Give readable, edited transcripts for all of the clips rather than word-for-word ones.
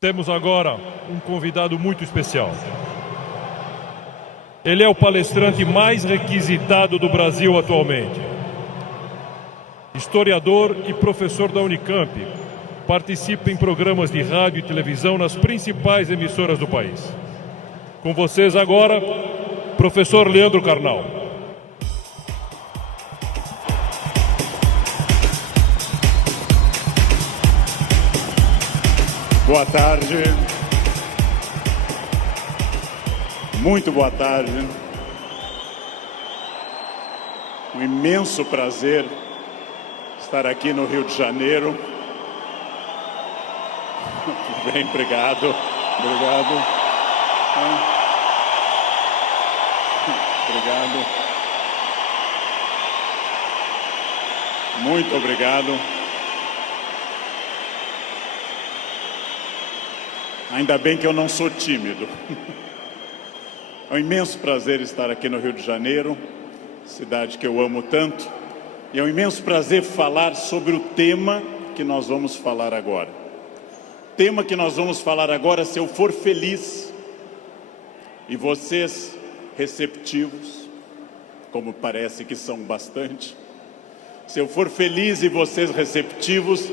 Temos agora um convidado muito especial. Ele é o palestrante mais requisitado do Brasil atualmente. Historiador e professor da Unicamp. Participa em programas de rádio e televisão nas principais emissoras do país. Com vocês agora, professor Leandro Carnal. Boa tarde. Muito boa tarde. Um imenso prazer estar aqui no Rio de Janeiro. Bem, obrigado. Obrigado. Obrigado. Muito obrigado. Ainda bem que eu não sou tímido. É um imenso prazer estar aqui no Rio de Janeiro, cidade que eu amo tanto. E é um imenso prazer falar sobre o tema que nós vamos falar agora. O tema que nós vamos falar agora, se eu for feliz, e vocês receptivos, como parece que são bastante, se eu for feliz e vocês receptivos,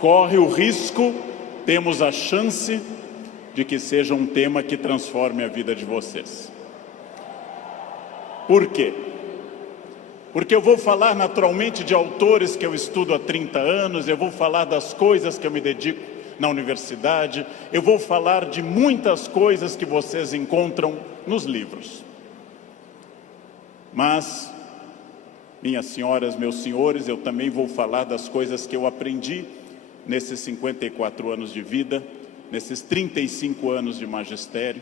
corre o risco, temos a chance de que seja um tema que transforme a vida de vocês. Por quê? Porque eu vou falar naturalmente de autores que eu estudo há 30 anos, eu vou falar das coisas que eu me dedico na universidade, eu vou falar de muitas coisas que vocês encontram nos livros. Mas, minhas senhoras, meus senhores, eu também vou falar das coisas que eu aprendi nesses 54 anos de vida, nesses 35 anos de magistério,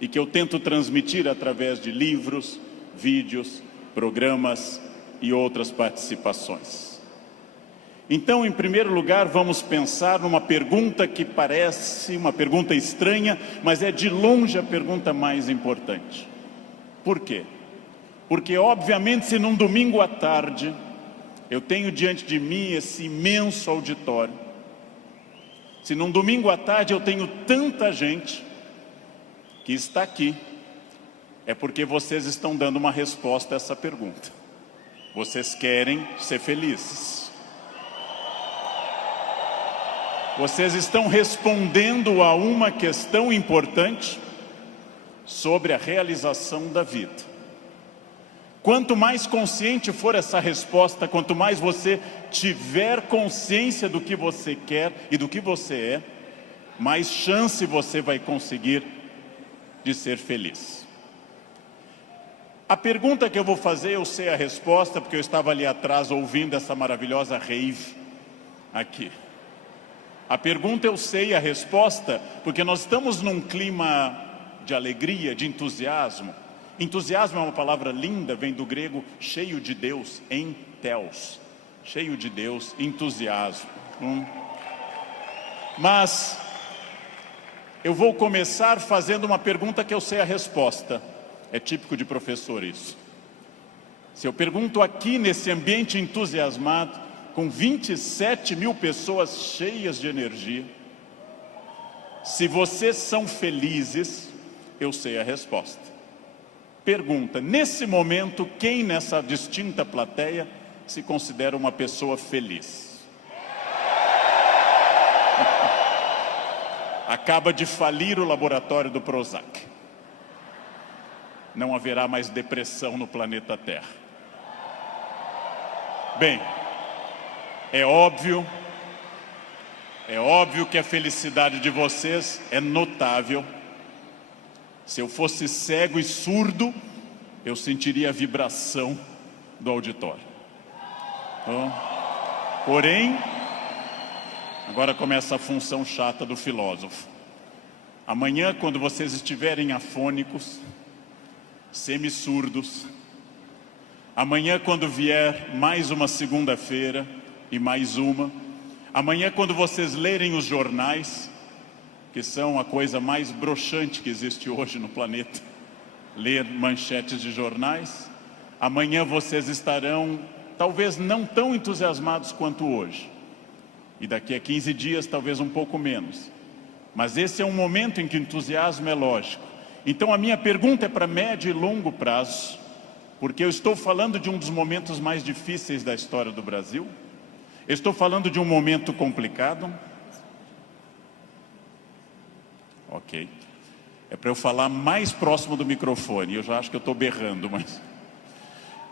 e que eu tento transmitir através de livros, vídeos, programas e outras participações. Então, em primeiro lugar, vamos pensar numa pergunta que parece uma pergunta estranha, mas é de longe a pergunta mais importante. Por quê? Porque, obviamente, se num domingo à tarde eu tenho diante de mim esse imenso auditório, se num domingo à tarde eu tenho tanta gente que está aqui, é porque vocês estão dando uma resposta a essa pergunta. Vocês querem ser felizes. Vocês estão respondendo a uma questão importante sobre a realização da vida. Quanto mais consciente for essa resposta, quanto mais você tiver consciência do que você quer e do que você é, mais chance você vai conseguir de ser feliz. A pergunta que eu vou fazer, eu sei a resposta, porque eu estava ali atrás ouvindo essa maravilhosa rave aqui. A pergunta eu sei a resposta, porque nós estamos num clima de alegria, de entusiasmo. Entusiasmo é uma palavra linda, vem do grego cheio de Deus, entheos. Cheio de Deus, entusiasmo. Mas eu vou começar fazendo uma pergunta que eu sei a resposta. É típico de professor isso. Se eu pergunto aqui nesse ambiente entusiasmado, com 27 mil pessoas cheias de energia, se vocês são felizes, eu sei a resposta. Pergunta, nesse momento, quem nessa distinta plateia se considera uma pessoa feliz? Acaba de falir o laboratório do Prozac. Não haverá mais depressão no planeta Terra. Bem, é óbvio que a felicidade de vocês é notável. Se eu fosse cego e surdo, eu sentiria a vibração do auditório. Porém, agora começa a função chata do filósofo. Amanhã, quando vocês estiverem afônicos, semissurdos, amanhã, quando vier mais uma segunda-feira e mais uma, amanhã, quando vocês lerem os jornais, que são a coisa mais broxante que existe hoje no planeta, ler manchetes de jornais, amanhã vocês estarão talvez não tão entusiasmados quanto hoje. E daqui a 15 dias, talvez um pouco menos. Mas esse é um momento em que o entusiasmo é lógico. Então a minha pergunta é para médio e longo prazo, porque eu estou falando de um dos momentos mais difíceis da história do Brasil. Eu estou falando de um momento complicado. Ok. É para eu falar mais próximo do microfone. Eu já acho que eu estou berrando, mas...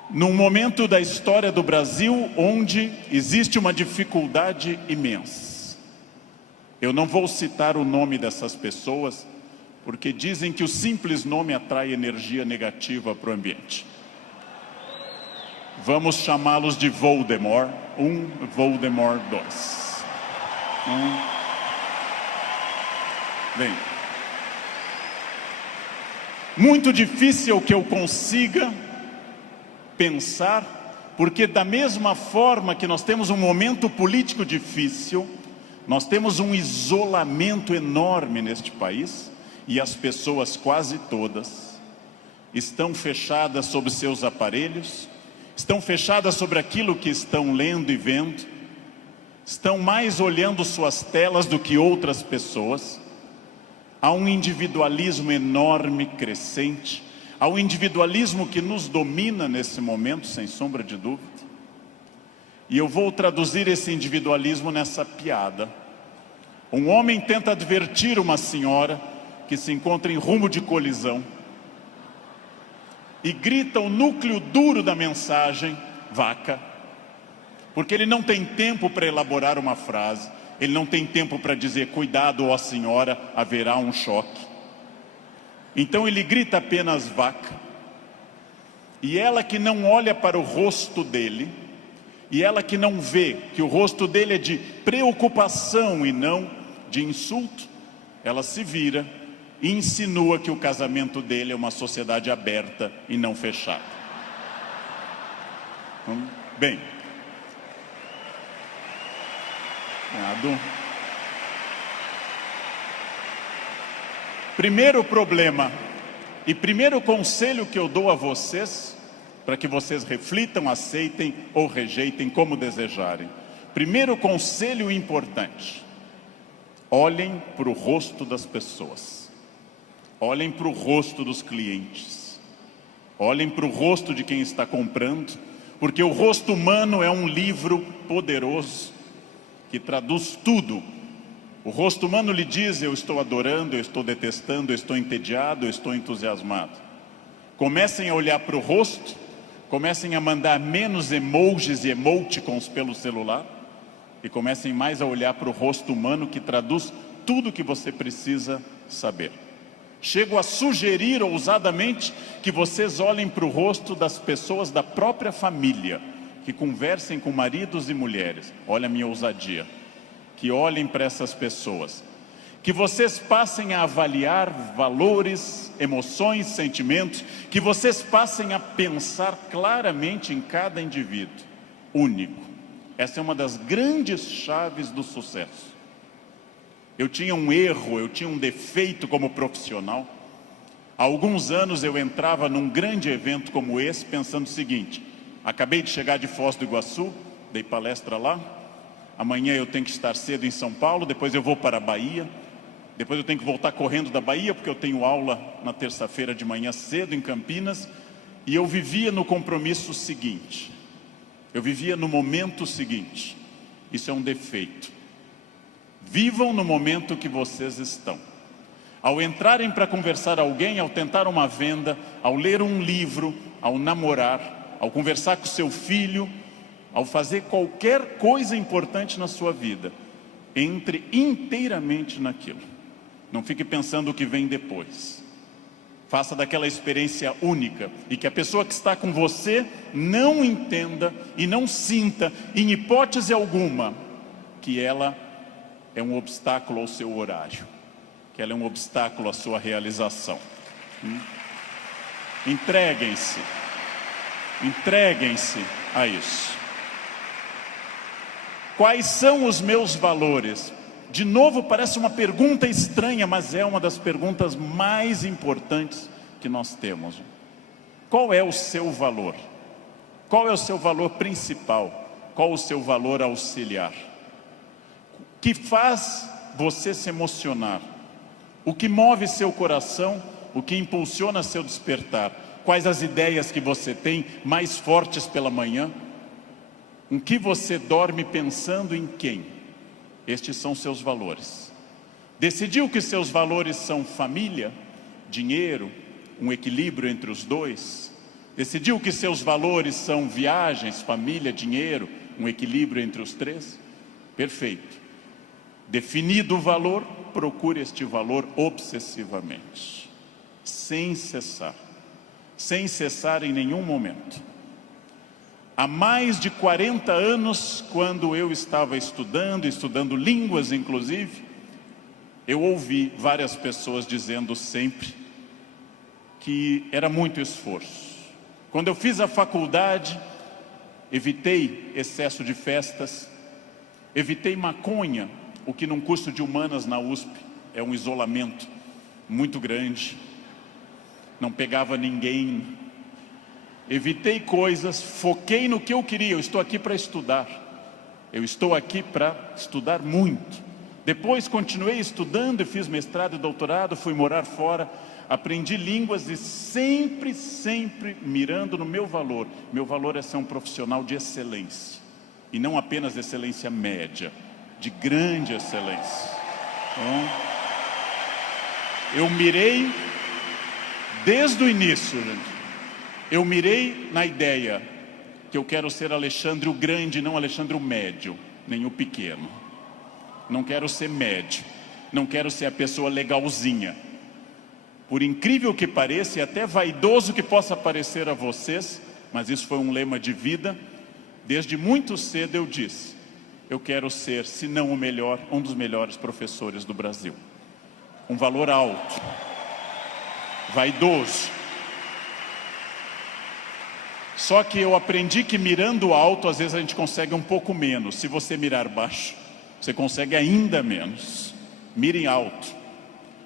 Num momento da história do Brasil onde existe uma dificuldade imensa. Eu não vou citar o nome dessas pessoas, porque dizem que o simples nome atrai energia negativa para o ambiente. Vamos chamá-los de Voldemort 1, Voldemort 2. Bem, muito difícil que eu consiga pensar, porque da mesma forma que nós temos um momento político difícil, nós temos um isolamento enorme neste país, e as pessoas quase todas estão fechadas sobre seus aparelhos, estão fechadas sobre aquilo que estão lendo e vendo, estão mais olhando suas telas do que outras pessoas. Há um individualismo enorme, crescente, há um individualismo que nos domina nesse momento, sem sombra de dúvida. E eu vou traduzir esse individualismo nessa piada. Um homem tenta advertir uma senhora que se encontra em rumo de colisão e grita o núcleo duro da mensagem, vaca, porque ele não tem tempo para elaborar uma frase, ele não tem tempo para dizer, cuidado, ó senhora, haverá um choque. Então ele grita apenas vaca, e ela que não olha para o rosto dele, e ela que não vê que o rosto dele é de preocupação e não de insulto, ela se vira e insinua que o casamento dele é uma sociedade aberta e não fechada. Bem, primeiro problema e primeiro conselho que eu dou a vocês, para que vocês reflitam, aceitem ou rejeitem como desejarem. Primeiro conselho importante: olhem para o rosto das pessoas. Olhem para o rosto dos clientes. Olhem para o rosto de quem está comprando, porque o rosto humano é um livro poderoso que traduz tudo. O rosto humano lhe diz, eu estou adorando, eu estou detestando, eu estou entediado, eu estou entusiasmado. Comecem a olhar para o rosto, comecem a mandar menos emojis e emoticons pelo celular e comecem mais a olhar para o rosto humano que traduz tudo o que você precisa saber. Chego a sugerir ousadamente que vocês olhem para o rosto das pessoas da própria família, que conversem com maridos e mulheres. Olha a minha ousadia. Que olhem para essas pessoas. Que vocês passem a avaliar valores, emoções, sentimentos. Que vocês passem a pensar claramente em cada indivíduo único. Essa é uma das grandes chaves do sucesso. Eu tinha um erro, eu tinha um defeito como profissional. Há alguns anos eu entrava num grande evento como esse pensando o seguinte: acabei de chegar de Foz do Iguaçu, dei palestra lá, amanhã eu tenho que estar cedo em São Paulo, depois eu vou para a Bahia, depois eu tenho que voltar correndo da Bahia porque eu tenho aula na terça-feira de manhã cedo em Campinas. E eu vivia no compromisso seguinte, eu vivia no momento seguinte. Isso é um defeito. Vivam no momento que vocês estão. Ao entrarem para conversar com alguém, ao tentar uma venda, ao ler um livro, ao namorar, ao conversar com seu filho, ao fazer qualquer coisa importante na sua vida, entre inteiramente naquilo. Não fique pensando o que vem depois. Faça daquela experiência única e que a pessoa que está com você não entenda e não sinta, em hipótese alguma, que ela é um obstáculo ao seu horário, que ela é um obstáculo à sua realização. Entreguem-se a isso. Quais são os meus valores? De novo, parece uma pergunta estranha, mas é uma das perguntas mais importantes que nós temos. Qual é o seu valor? Qual é o seu valor principal? Qual o seu valor auxiliar? Que faz você se emocionar? O que move seu coração, o que impulsiona seu despertar? Quais as ideias que você tem mais fortes pela manhã? Em que você dorme pensando em quem? Estes são seus valores. Decidiu que seus valores são família, dinheiro, um equilíbrio entre os dois? Decidiu que seus valores são viagens, família, dinheiro, um equilíbrio entre os três? Perfeito. Definido o valor, procure este valor obsessivamente, sem cessar em nenhum momento. Há mais de 40 anos, quando eu estava estudando línguas inclusive, eu ouvi várias pessoas dizendo sempre que era muito esforço. Quando eu fiz a faculdade, evitei excesso de festas, evitei maconha, o que num curso de humanas na USP é um isolamento muito grande. Não pegava ninguém. Evitei coisas, foquei no que eu queria. Eu estou aqui para estudar. Eu estou aqui para estudar muito. Depois continuei estudando e fiz mestrado e doutorado, fui morar fora, aprendi línguas e sempre mirando no meu valor. Meu valor é ser um profissional de excelência. E não apenas excelência média, de grande excelência. Então, eu mirei desde o início, gente. Eu mirei na ideia que eu quero ser Alexandre o Grande, não Alexandre o Médio, nem o Pequeno. Não quero ser médio, não quero ser a pessoa legalzinha. Por incrível que pareça, e até vaidoso que possa parecer a vocês, mas isso foi um lema de vida. Desde muito cedo eu disse: eu quero ser, se não o melhor, um dos melhores professores do Brasil. Um valor alto, vaidoso. Só que eu aprendi que mirando alto, às vezes a gente consegue um pouco menos. Se você mirar baixo, você consegue ainda menos. Mire alto.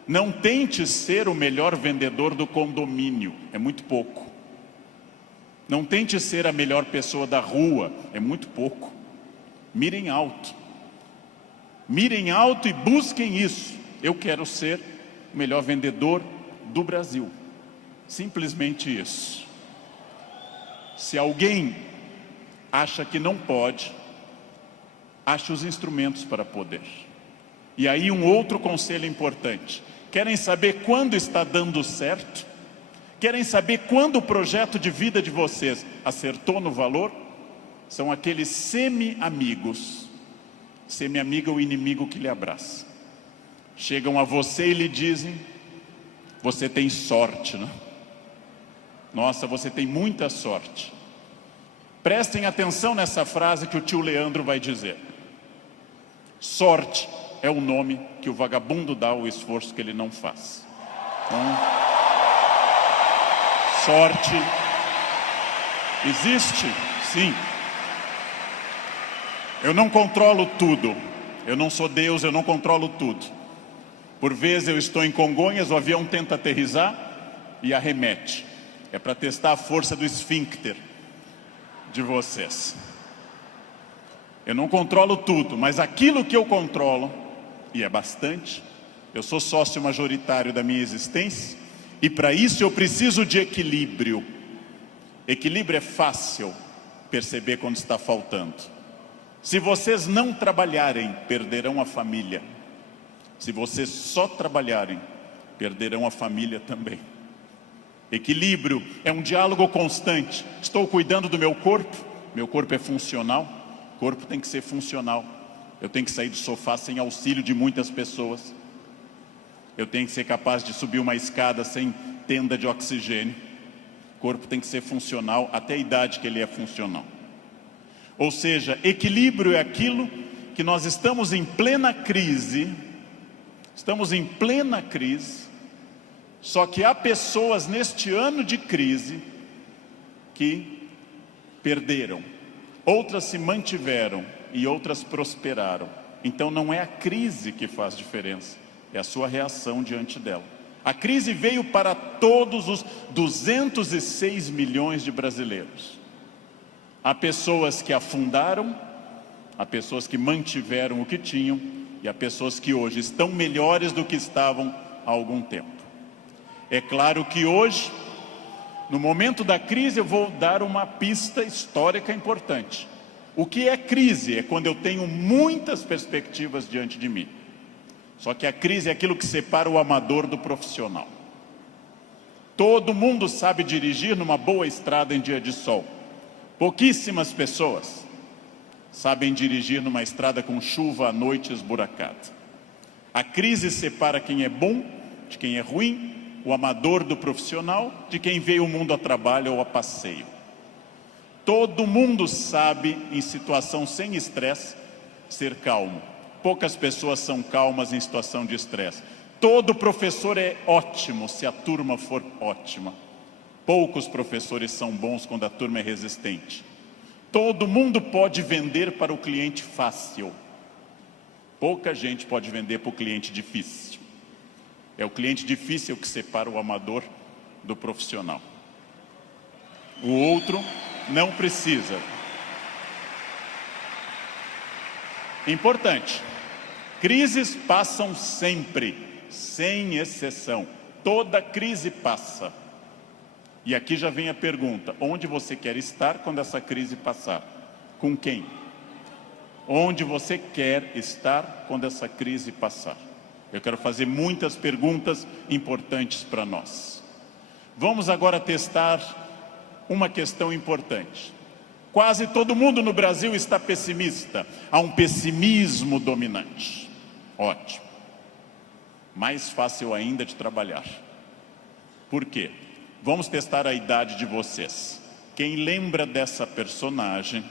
Não tente ser o melhor vendedor do condomínio, é muito pouco. Não tente ser a melhor pessoa da rua, é muito pouco. Mirem alto. Mirem alto e busquem isso. Eu quero ser o melhor vendedor do Brasil. Simplesmente isso. Se alguém acha que não pode, ache os instrumentos para poder. E aí um outro conselho importante. Querem saber quando está dando certo? Querem saber quando o projeto de vida de vocês acertou no valor? São aqueles semi-amigos. Semi-amigo é o inimigo que lhe abraça. Chegam a você e lhe dizem: você tem sorte, não? Nossa, você tem muita sorte. Prestem atenção nessa frase que o tio Leandro vai dizer. Sorte é o nome que o vagabundo dá ao esforço que ele não faz. Então, sorte existe, sim. Eu não controlo tudo. Eu não sou Deus, eu não controlo tudo. Por vezes eu estou em Congonhas, o avião tenta aterrissar e arremete. É para testar a força do esfíncter de vocês. Eu não controlo tudo, mas aquilo que eu controlo, e é bastante, eu sou sócio majoritário da minha existência, e para isso eu preciso de equilíbrio. Equilíbrio é fácil perceber quando está faltando. Se vocês não trabalharem, perderão a família. Se vocês só trabalharem, perderão a família também. Equilíbrio é um diálogo constante. Estou cuidando do meu corpo é funcional, o corpo tem que ser funcional. Eu tenho que sair do sofá sem auxílio de muitas pessoas. Eu tenho que ser capaz de subir uma escada sem tenda de oxigênio. O corpo tem que ser funcional até a idade que ele é funcional. Ou seja, equilíbrio é aquilo que nós estamos em plena crise. Estamos em plena crise. Só que há pessoas neste ano de crise que perderam. Outras se mantiveram e outras prosperaram. Então não é a crise que faz diferença, é a sua reação diante dela. A crise veio para todos os 206 milhões de brasileiros. Há pessoas que afundaram, há pessoas que mantiveram o que tinham, e há pessoas que hoje estão melhores do que estavam há algum tempo. É claro que hoje, no momento da crise, eu vou dar uma pista histórica importante. O que é crise? É quando eu tenho muitas perspectivas diante de mim. Só que a crise é aquilo que separa o amador do profissional. Todo mundo sabe dirigir numa boa estrada em dia de sol. Pouquíssimas pessoas sabem dirigir numa estrada com chuva à noite esburacada. A crise separa quem é bom de quem é ruim, o amador do profissional, de quem veio ao mundo a trabalho ou a passeio. Todo mundo sabe, em situação sem estresse, ser calmo. Poucas pessoas são calmas em situação de estresse. Todo professor é ótimo se a turma for ótima. Poucos professores são bons quando a turma é resistente. Todo mundo pode vender para o cliente fácil. Pouca gente pode vender para o cliente difícil. É o cliente difícil que separa o amador do profissional. O outro não precisa. Importante. Crises passam sempre, sem exceção. Toda crise passa. E aqui já vem a pergunta: onde você quer estar quando essa crise passar? Com quem? Onde você quer estar quando essa crise passar? Eu quero fazer muitas perguntas importantes para nós. Vamos agora testar uma questão importante. Quase todo mundo no Brasil está pessimista. Há um pessimismo dominante. Ótimo. Mais fácil ainda de trabalhar. Por quê? Vamos testar a idade de vocês. Quem lembra dessa personagem,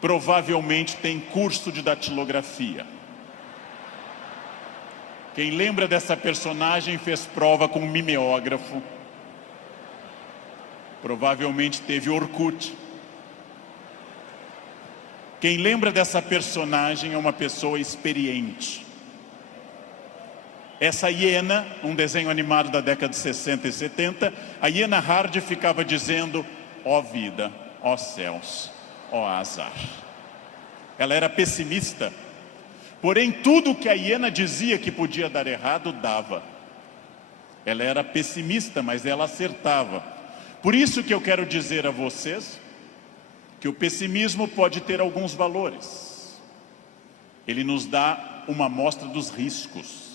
provavelmente tem curso de datilografia. Quem lembra dessa personagem fez prova com um mimeógrafo. Provavelmente teve Orkut. Quem lembra dessa personagem é uma pessoa experiente. Essa hiena, um desenho animado da década de 60 e 70, a hiena Hard ficava dizendo: ó vida, ó céus, ó azar. Ela era pessimista, porém tudo que a hiena dizia que podia dar errado, dava. Ela era pessimista, mas ela acertava. Por isso que eu quero dizer a vocês que o pessimismo pode ter alguns valores. Ele nos dá uma amostra dos riscos.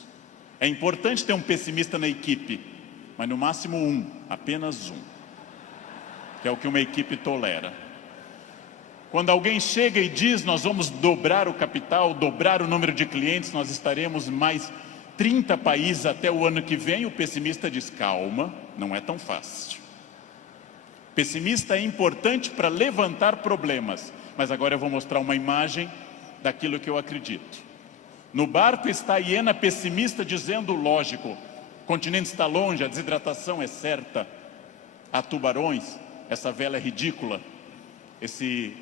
É importante ter um pessimista na equipe, mas no máximo um, apenas um, que é o que uma equipe tolera. Quando alguém chega e diz: nós vamos dobrar o capital, dobrar o número de clientes, nós estaremos mais 30 países até o ano que vem, o pessimista diz: calma, não é tão fácil. Pessimista é importante para levantar problemas, mas agora eu vou mostrar uma imagem daquilo que eu acredito. No barco está a hiena pessimista dizendo: lógico, o continente está longe, a desidratação é certa, há tubarões, essa vela é ridícula, esse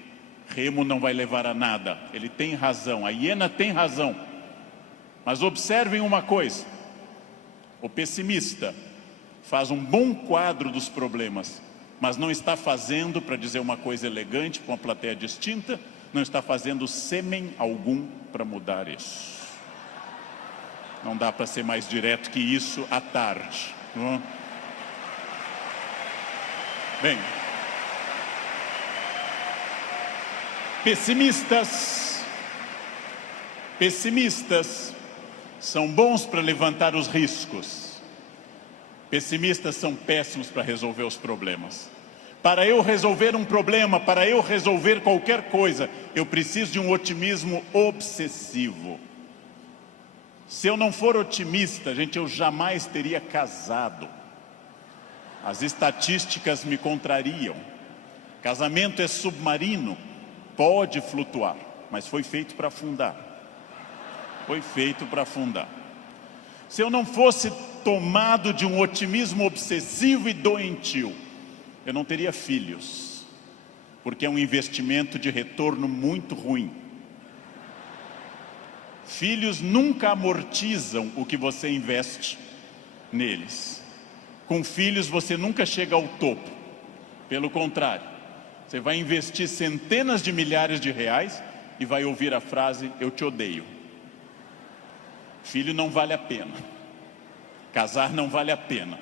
remo não vai levar a nada. Ele tem razão, a hiena tem razão. Mas observem uma coisa: o pessimista faz um bom quadro dos problemas, mas não está fazendo, para dizer uma coisa elegante para uma plateia distinta, não está fazendo sêmen algum para mudar isso. Não dá para ser mais direto que isso à tarde. Não? Bem, pessimistas são bons para levantar os riscos. Pessimistas são péssimos para resolver os problemas. Para eu resolver um problema, para eu resolver qualquer coisa, eu preciso de um otimismo obsessivo. Se eu não for otimista, gente, eu jamais teria casado. As estatísticas me contrariam. Casamento é submarino, pode flutuar, mas foi feito para afundar. Foi feito para afundar. Se eu não fosse tomado de um otimismo obsessivo e doentio, eu não teria filhos, porque é um investimento de retorno muito ruim. Filhos nunca amortizam o que você investe neles. Com filhos você nunca chega ao topo. Pelo contrário, você vai investir centenas de milhares de reais e vai ouvir a frase: eu te odeio. Filho não vale a pena. Casar não vale a pena.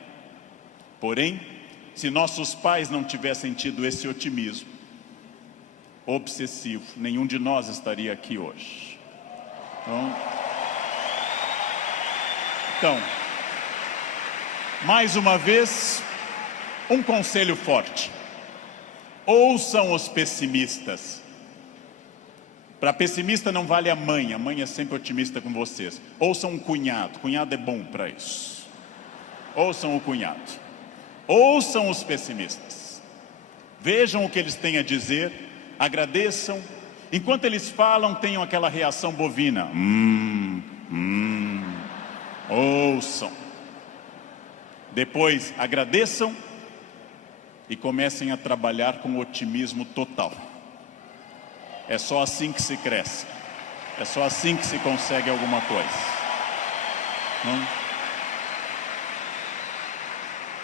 Porém, se nossos pais não tivessem tido esse otimismo obsessivo, nenhum de nós estaria aqui hoje. Então, mais uma vez, um conselho forte. Ouçam os pessimistas. Para pessimista não vale a mãe é sempre otimista com vocês. Ouçam um cunhado é bom para isso. Ouçam o cunhado. Ouçam os pessimistas. Vejam o que eles têm a dizer, agradeçam. Enquanto eles falam, tenham aquela reação bovina. Ouçam. Depois agradeçam e comecem a trabalhar com otimismo total. É só assim que se cresce. É só assim que se consegue alguma coisa.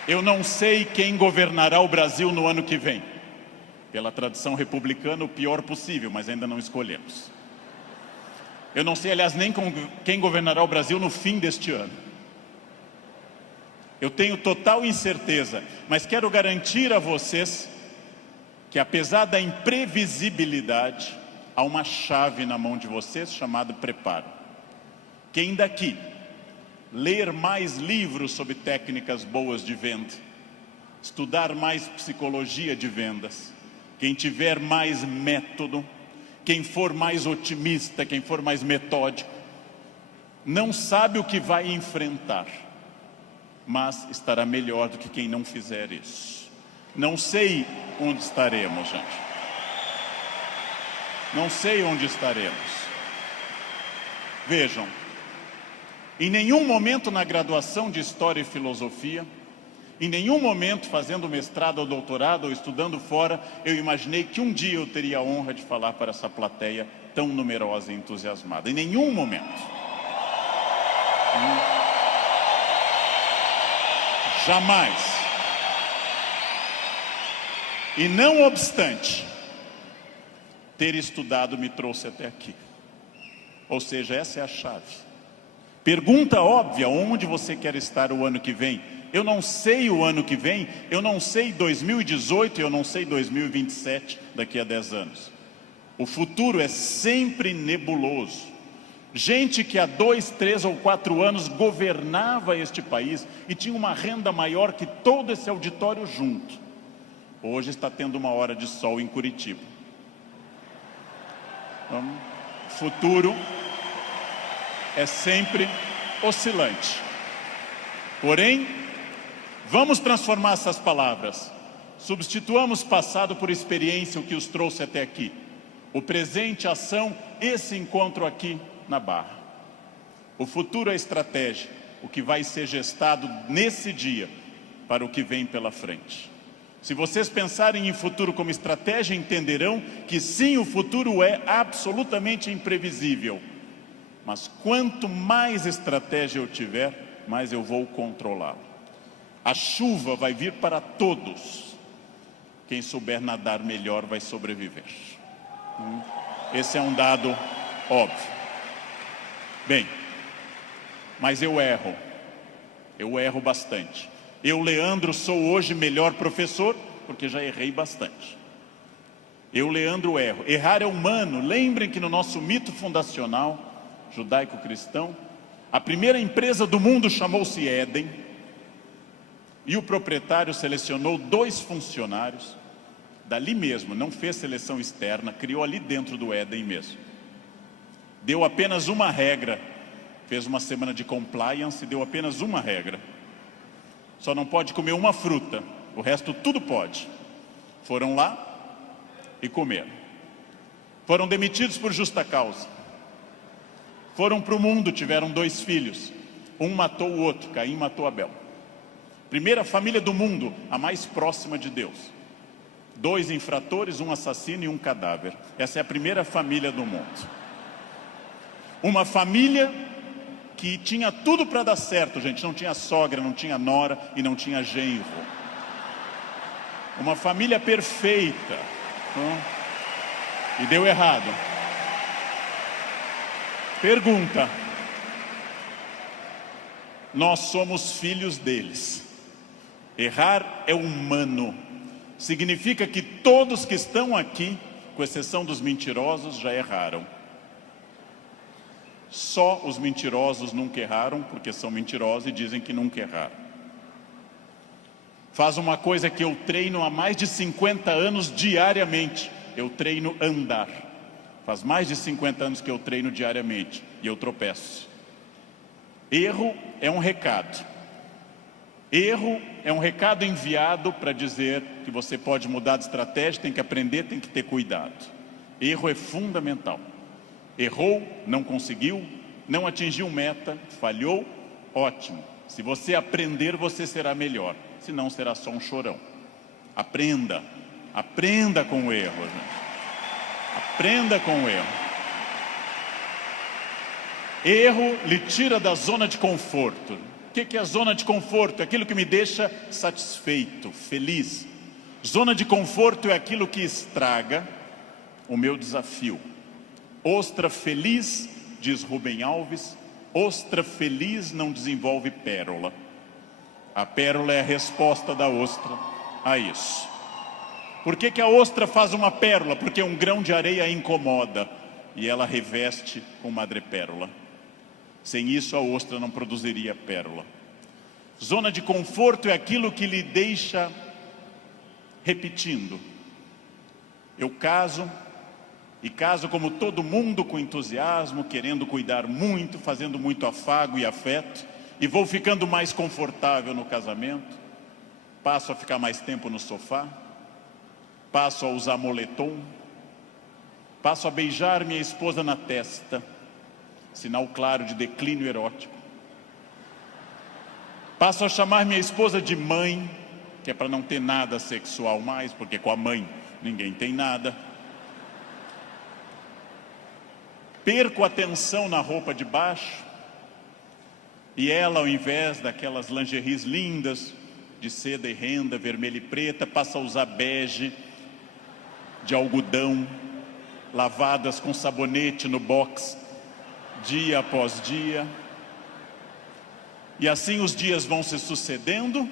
Eu não sei quem governará o Brasil no ano que vem. Pela tradição republicana, o pior possível, mas ainda não escolhemos. Eu não sei, aliás, nem quem governará o Brasil no fim deste ano. Eu tenho total incerteza, mas quero garantir a vocês que, apesar da imprevisibilidade, há uma chave na mão de vocês chamada preparo. Quem daqui ler mais livros sobre técnicas boas de venda, estudar mais psicologia de vendas, quem tiver mais método, quem for mais otimista, quem for mais metódico, não sabe o que vai enfrentar, mas estará melhor do que quem não fizer isso. Não sei onde estaremos, gente. Não sei onde estaremos. Vejam, em nenhum momento na graduação de História e Filosofia, em nenhum momento fazendo mestrado ou doutorado ou estudando fora, eu imaginei que um dia eu teria a honra de falar para essa plateia tão numerosa e entusiasmada. Em nenhum momento. Jamais. E não obstante, ter estudado me trouxe até aqui. Ou seja, essa é a chave. Pergunta óbvia, onde você quer estar o ano que vem? Eu não sei o ano que vem, eu não sei 2018, eu não sei 2027, daqui a 10 anos. O futuro é sempre nebuloso. Gente que há 2, 3 ou 4 anos governava este país e tinha uma renda maior que todo esse auditório junto. Hoje está tendo uma hora de sol em Curitiba. Então, o futuro é sempre oscilante. Porém, vamos transformar essas palavras. Substituamos passado por experiência, o que os trouxe até aqui. O presente, ação, esse encontro aqui na Barra. O futuro é estratégia, o que vai ser gestado nesse dia para o que vem pela frente. Se vocês pensarem em futuro como estratégia, entenderão que sim, o futuro é absolutamente imprevisível. Mas quanto mais estratégia eu tiver, mais eu vou controlá-lo. A chuva vai vir para todos. Quem souber nadar melhor vai sobreviver. Esse é um dado óbvio. Bem, mas eu erro bastante. Eu, Leandro, sou hoje melhor professor, porque já errei bastante. Eu, Leandro, erro. Errar é humano. Lembrem que no nosso mito fundacional, judaico-cristão, a primeira empresa do mundo chamou-se Éden, e o proprietário selecionou 2 funcionários, dali mesmo, não fez seleção externa, criou ali dentro do Éden mesmo. Deu apenas uma regra, fez uma semana de compliance e deu apenas uma regra. Só não pode comer uma fruta, o resto tudo pode. Foram lá e comeram. Foram demitidos por justa causa. Foram para o mundo, tiveram 2 filhos. Um matou o outro, Caim matou Abel. Primeira família do mundo, a mais próxima de Deus. 2 infratores, um assassino e um cadáver. Essa é a primeira família do mundo. Uma família que tinha tudo para dar certo, gente. Não tinha sogra, não tinha nora e não tinha genro. Uma família perfeita. E deu errado. Pergunta: nós somos filhos deles. Errar é humano. Significa que todos que estão aqui, com exceção dos mentirosos, já erraram. Só os mentirosos nunca erraram, porque são mentirosos e dizem que nunca erraram. Faz uma coisa que eu treino há mais de 50 anos diariamente. Eu treino andar. Faz mais de 50 anos que eu treino diariamente e eu tropeço. Erro é um recado. Erro é um recado enviado para dizer que você pode mudar de estratégia, tem que aprender, tem que ter cuidado. Erro é fundamental. Errou, não conseguiu, não atingiu meta, falhou, ótimo. Se você aprender, você será melhor. Senão será só um chorão. Aprenda. Aprenda com o erro, gente. Aprenda com o erro. Erro lhe tira da zona de conforto. O que é a zona de conforto? É aquilo que me deixa satisfeito, feliz. Zona de conforto é aquilo que estraga o meu desafio. Ostra feliz, diz Rubem Alves, ostra feliz não desenvolve pérola. A pérola é a resposta da ostra a isso. Por que a ostra faz uma pérola? Porque um grão de areia a incomoda e ela reveste com madrepérola. Sem isso a ostra não produziria pérola. Zona de conforto é aquilo que lhe deixa repetindo. Eu caso, e caso como todo mundo com entusiasmo, querendo cuidar muito, fazendo muito afago e afeto, e vou ficando mais confortável no casamento, passo a ficar mais tempo no sofá, passo a usar moletom, passo a beijar minha esposa na testa, sinal claro de declínio erótico. Passo a chamar minha esposa de mãe, que é para não ter nada sexual mais, porque com a mãe ninguém tem nada. Perco a atenção na roupa de baixo, e ela, ao invés daquelas lingeries lindas, de seda e renda, vermelha e preta, passa a usar bege, de algodão, lavadas com sabonete no box, dia após dia. E assim os dias vão se sucedendo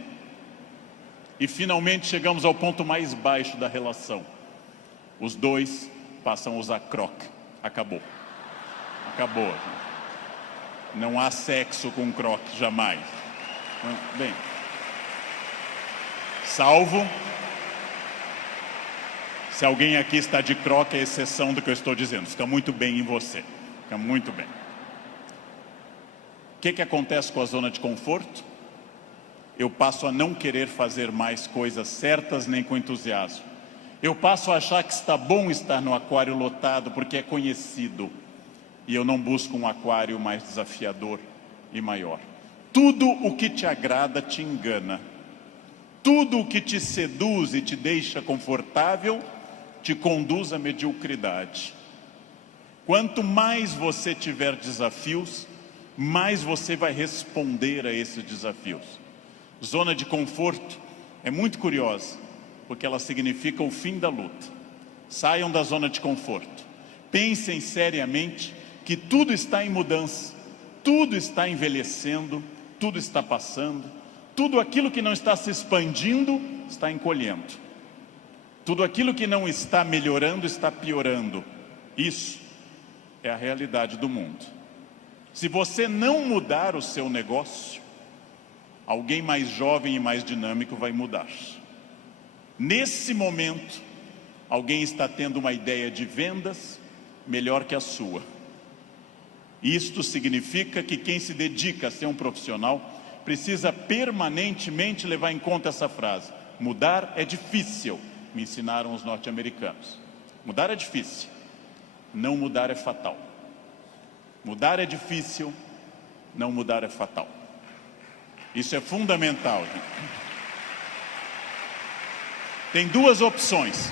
e finalmente chegamos ao ponto mais baixo da relação. Os dois passam a usar croque. Acabou. Acabou. Não há sexo com croque, jamais. Bem, salvo se alguém aqui está de croque, é exceção do que eu estou dizendo. Fica muito bem em você. Fica muito bem. O que acontece com a zona de conforto? Eu passo a não querer fazer mais coisas certas nem com entusiasmo. Eu passo a achar que está bom estar no aquário lotado porque é conhecido. E eu não busco um aquário mais desafiador e maior. Tudo o que te agrada te engana. Tudo o que te seduz e te deixa confortável te conduz à mediocridade. Quanto mais você tiver desafios, mais você vai responder a esses desafios. Zona de conforto é muito curiosa, porque ela significa o fim da luta. Saiam da zona de conforto. Pensem seriamente que tudo está em mudança, tudo está envelhecendo, tudo está passando, tudo aquilo que não está se expandindo está encolhendo. Tudo aquilo que não está melhorando está piorando. Isso é a realidade do mundo. Se você não mudar o seu negócio, alguém mais jovem e mais dinâmico vai mudar. Nesse momento, alguém está tendo uma ideia de vendas melhor que a sua. Isto significa que quem se dedica a ser um profissional precisa permanentemente levar em conta essa frase: mudar é difícil, me ensinaram os norte-americanos. Mudar é difícil, não mudar é fatal. Mudar é difícil, não mudar é fatal. Isso é fundamental, gente. Tem duas opções: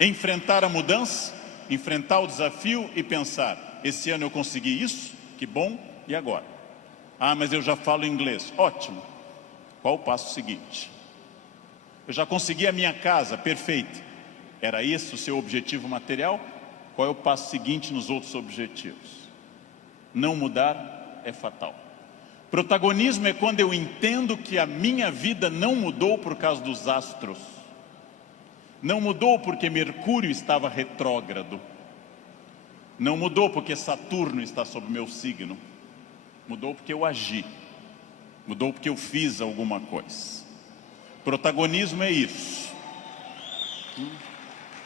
enfrentar a mudança, enfrentar o desafio e pensar: esse ano eu consegui isso, que bom, e agora? Ah, mas eu já falo inglês. Ótimo. Qual o passo seguinte? Eu já consegui a minha casa, perfeito. Era esse o seu objetivo material? Qual é o passo seguinte nos outros objetivos? Não mudar é fatal. Protagonismo é quando eu entendo que a minha vida não mudou por causa dos astros. Não mudou porque Mercúrio estava retrógrado. Não mudou porque Saturno está sob meu signo. Mudou porque eu agi. Mudou porque eu fiz alguma coisa. Protagonismo é isso.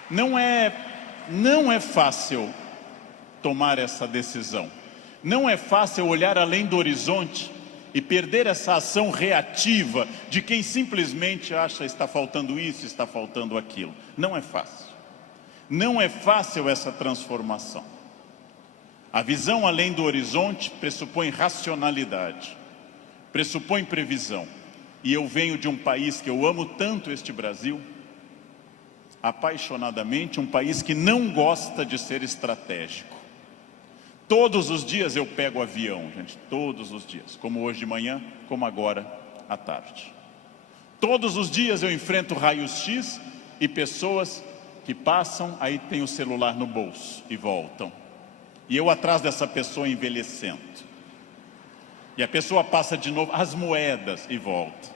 Não é fácil tomar essa decisão. Não é fácil olhar além do horizonte e perder essa ação reativa de quem simplesmente acha está faltando isso, está faltando aquilo. Não é fácil. Não é fácil essa transformação. A visão além do horizonte pressupõe racionalidade, pressupõe previsão. E eu venho de um país que eu amo tanto, este Brasil, apaixonadamente, um país que não gosta de ser estratégico. Todos os dias eu pego avião, gente, todos os dias, como hoje de manhã, como agora à tarde. Todos os dias eu enfrento raios-x e pessoas que passam, aí tem o celular no bolso e voltam. E eu atrás dessa pessoa envelhecendo. E a pessoa passa de novo, as moedas, e volta.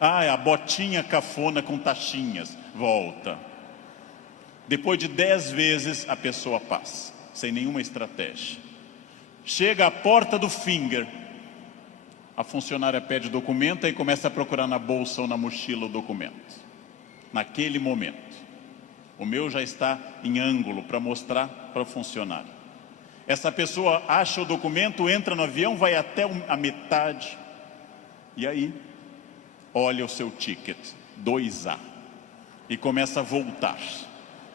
A botinha cafona com taxinhas, volta. Depois de 10 vezes a pessoa passa, sem nenhuma estratégia. Chega à porta do Finger, a funcionária pede o documento e começa a procurar na bolsa ou na mochila o documento. Naquele momento, o meu já está em ângulo para mostrar para o funcionário. Essa pessoa acha o documento, entra no avião, vai até a metade e aí olha o seu ticket, 2A, e começa a voltar,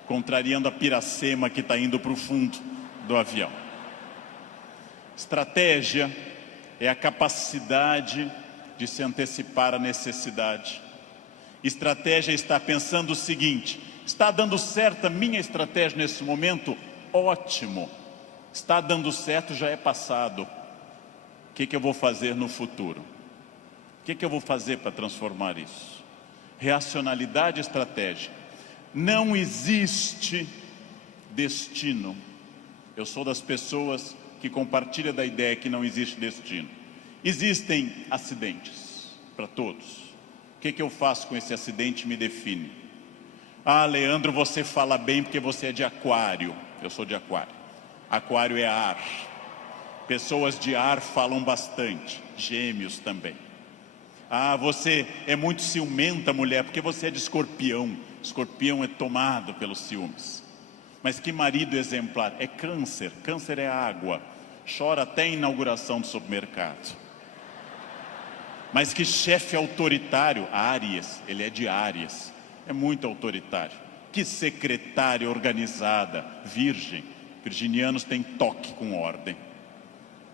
contrariando a piracema que está indo para o fundo do avião. Estratégia é a capacidade de se antecipar à necessidade. Estratégia é estar pensando o seguinte: está dando certo a minha estratégia nesse momento? Ótimo. Está dando certo, já é passado. O que eu vou fazer no futuro? O que eu vou fazer para transformar isso? Racionalidade estratégica. Não existe destino. Eu sou das pessoas que compartilham da ideia que não existe destino. Existem acidentes para todos. O que eu faço com esse acidente me define. Leandro, você fala bem porque você é de aquário. Eu sou de aquário. Aquário é ar. Pessoas de ar falam bastante. Gêmeos também. Você é muito ciumenta, mulher, porque você é de escorpião. Escorpião é tomado pelos ciúmes. Mas que marido exemplar? É câncer. Câncer é água. Chora até a inauguração do supermercado. Mas que chefe autoritário? Áries. Ele é de Áries. É muito autoritário. Que secretária organizada? Virgem. Virginianos têm toque com ordem.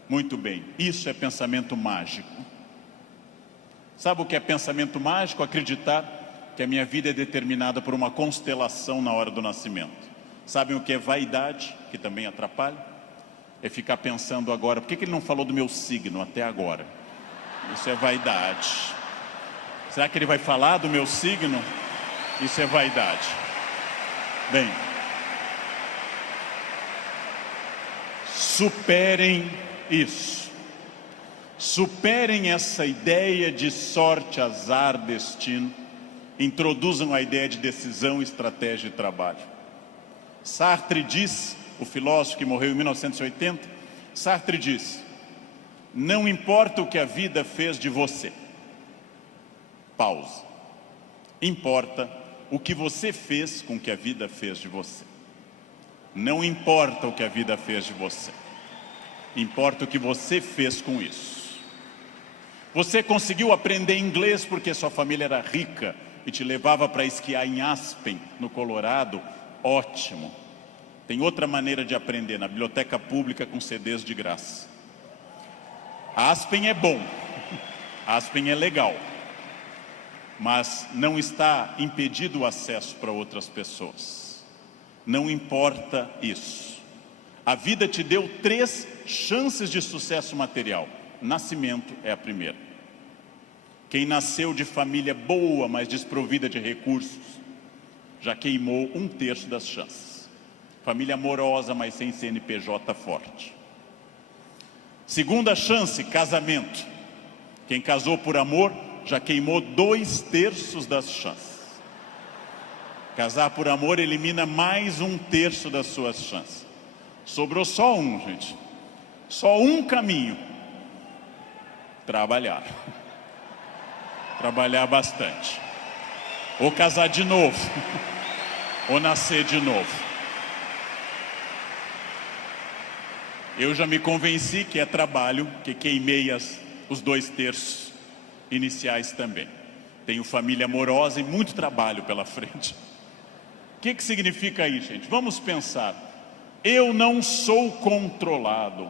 Muito bem, isso é pensamento mágico. Sabe o que é pensamento mágico? Acreditar que a minha vida é determinada por uma constelação na hora do nascimento. Sabem o que é vaidade, que também atrapalha? É ficar pensando agora, por que ele não falou do meu signo até agora? Isso é vaidade. Será que ele vai falar do meu signo? Isso é vaidade. Bem, superem isso. Superem essa ideia de sorte, azar, destino. Introduzam a ideia de decisão, estratégia e trabalho. Sartre diz, o filósofo que morreu em 1980, Sartre diz: não importa o que a vida fez de você. Pausa. Importa o que você fez com o que a vida fez de você. Não importa o que a vida fez de você. Importa o que você fez com isso. Você conseguiu aprender inglês porque sua família era rica e te levava para esquiar em Aspen, no Colorado? Ótimo. Tem outra maneira de aprender, na biblioteca pública com CDs de graça. Aspen é bom. Aspen é legal. Mas não está impedido o acesso para outras pessoas. Não importa isso. A vida te deu 3 chances de sucesso material. Nascimento é a primeira. Quem nasceu de família boa, mas desprovida de recursos, já queimou 1/3 das chances. Família amorosa, mas sem CNPJ forte. Segunda chance, casamento. Quem casou por amor já queimou 2/3 das chances. Casar por amor elimina mais 1/3 das suas chances. Sobrou só um, gente. Só um caminho. Trabalhar. Trabalhar bastante. Ou casar de novo. Ou nascer de novo. Eu já me convenci que é trabalho, que queimei os 2/3 iniciais também. Tenho família amorosa e muito trabalho pela frente. O que significa isso, gente? Vamos pensar. Eu não sou controlado.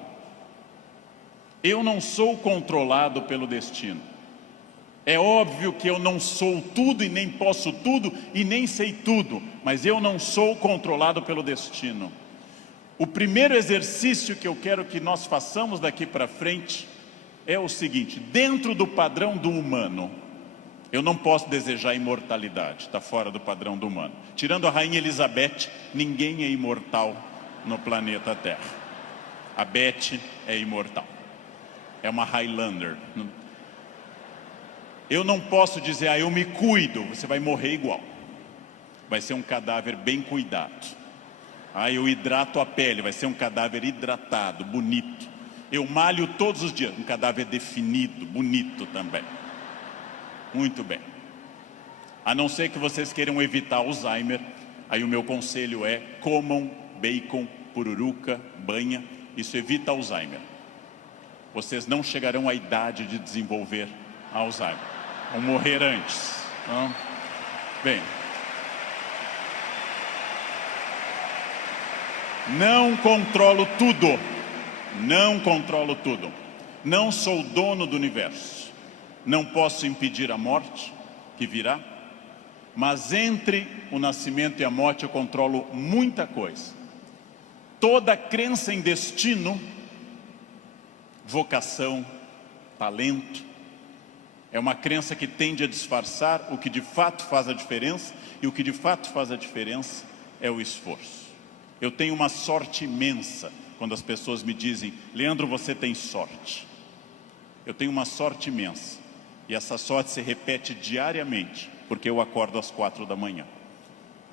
Eu não sou controlado pelo destino. É óbvio que eu não sou tudo e nem posso tudo e nem sei tudo, mas eu não sou controlado pelo destino. O primeiro exercício que eu quero que nós façamos daqui para frente é o seguinte: dentro do padrão do humano, eu não posso desejar imortalidade, está fora do padrão do humano. Tirando a rainha Elizabeth, ninguém é imortal no planeta Terra. A Beth é imortal, é uma Highlander. Eu não posso dizer, eu me cuido, você vai morrer igual. Vai ser um cadáver bem cuidado. Eu hidrato a pele, vai ser um cadáver hidratado, bonito. Eu malho todos os dias, um cadáver definido, bonito também. Muito bem. A não ser que vocês queiram evitar Alzheimer, aí o meu conselho é: comam bacon, pururuca, banha, isso evita Alzheimer. Vocês não chegarão à idade de desenvolver Alzheimer. Vão morrer antes. Não? Bem. Não controlo tudo. Não controlo tudo. Não sou dono do universo. Não posso impedir a morte, que virá. Mas entre o nascimento e a morte eu controlo muita coisa. Toda crença em destino, vocação, talento, é uma crença que tende a disfarçar o que de fato faz a diferença. E o que de fato faz a diferença é o esforço. Eu tenho uma sorte imensa quando as pessoas me dizem: Leandro, você tem sorte. Eu tenho uma sorte imensa. E essa sorte se repete diariamente, porque eu acordo às 4 da manhã.